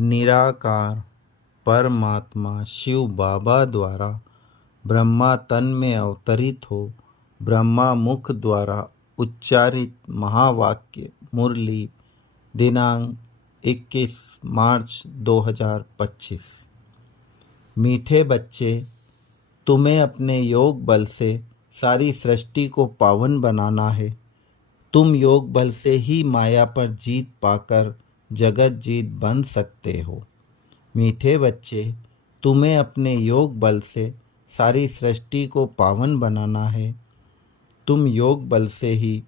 निराकार परमात्मा शिव बाबा द्वारा ब्रह्मा तन में अवतरित हो ब्रह्मा मुख द्वारा उच्चारित महावाक्य मुरली दिनांक 21 मार्च 2025। मीठे बच्चे, तुम्हें अपने योग बल से सारी सृष्टि को पावन बनाना है। तुम योग बल से ही माया पर जीत पाकर जगत जीत बन सकते हो। मीठे बच्चे, तुम्हें अपने योग बल से सारी सृष्टि को पावन बनाना है। तुम योग बल से ही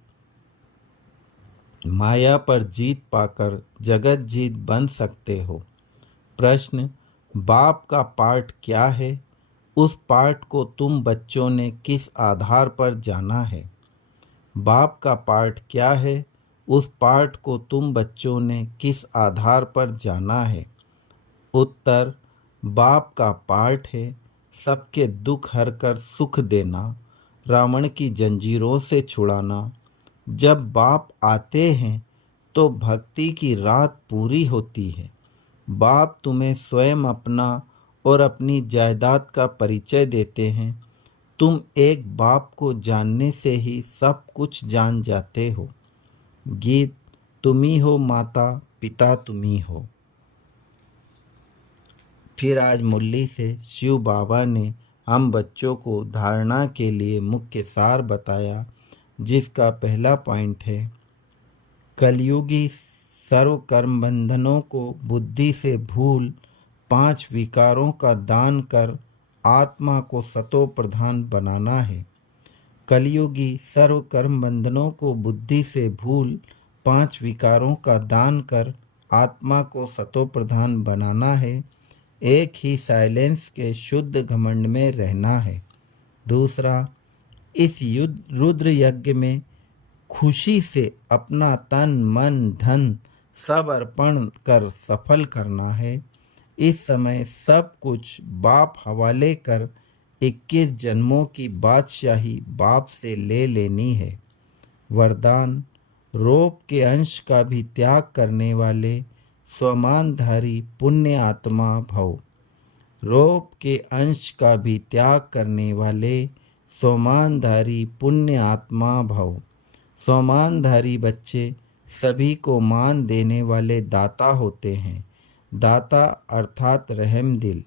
माया पर जीत पाकर जगत जीत बन सकते हो। प्रश्न, बाप का पाठ क्या है? उस पाठ को तुम बच्चों ने किस आधार पर जाना है? बाप का पाठ क्या है? उस पाठ को तुम बच्चों ने किस आधार पर जाना है? उत्तर, बाप का पाठ है सबके दुख हरकर सुख देना, रावण की जंजीरों से छुड़ाना। जब बाप आते हैं तो भक्ति की रात पूरी होती है। बाप तुम्हें स्वयं अपना और अपनी जायदाद का परिचय देते हैं। तुम एक बाप को जानने से ही सब कुछ जान जाते हो। गीत, तुम्ही हो माता पिता तुम्ही हो। फिर आज मुरली से शिव बाबा ने हम बच्चों को धारणा के लिए मुख्य सार बताया, जिसका पहला पॉइंट है, कलयुगी सर्व कर्म बंधनों को बुद्धि से भूल 5 विकारों का दान कर आत्मा को सतो प्रधान बनाना है। कलयुगी सर्व कर्म बंधनों को बुद्धि से भूल 5 विकारों का दान कर आत्मा को सतो प्रधान बनाना है। एक ही साइलेंस के शुद्ध घमंड में रहना है। दूसरा, इस रुद्र यज्ञ में खुशी से अपना तन मन धन सब अर्पण कर सफल करना है। इस समय सब कुछ बाप हवाले कर 21 जन्मों की बादशाही बाप से ले लेनी है। वरदान, रोप के अंश का भी त्याग करने वाले स्वमानधारी पुण्य आत्मा भव। रोप के अंश का भी त्याग करने वाले स्वमानधारी पुण्य आत्मा भव। स्वमानधारी बच्चे सभी को मान देने वाले दाता होते हैं। दाता अर्थात रहम दिल।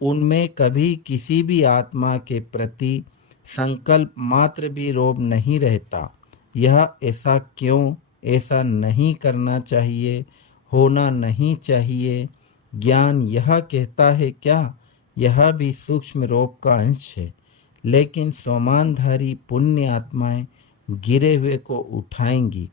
उनमें कभी किसी भी आत्मा के प्रति संकल्प मात्र भी रोब नहीं रहता। यह ऐसा क्यों, ऐसा नहीं करना चाहिए, होना नहीं चाहिए। ज्ञान यह कहता है क्या? यह भी सूक्ष्म रोग का अंश है। लेकिन स्वमानधारी पुण्य आत्माएं गिरे हुए को उठाएंगी,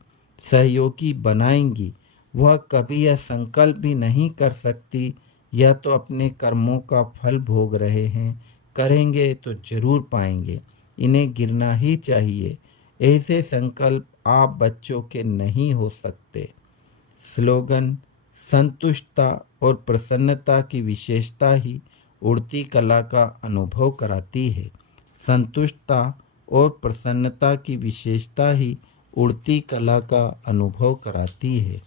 सहयोगी बनाएंगी। वह कभी यह संकल्प भी नहीं कर सकती, यह तो अपने कर्मों का फल भोग रहे हैं, करेंगे तो जरूर पाएंगे, इन्हें गिरना ही चाहिए। ऐसे संकल्प आप बच्चों के नहीं हो सकते। स्लोगन, संतुष्टता और प्रसन्नता की विशेषता ही उड़ती कला का अनुभव कराती है। संतुष्टता और प्रसन्नता की विशेषता ही उड़ती कला का अनुभव कराती है।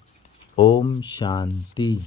ओम शांति।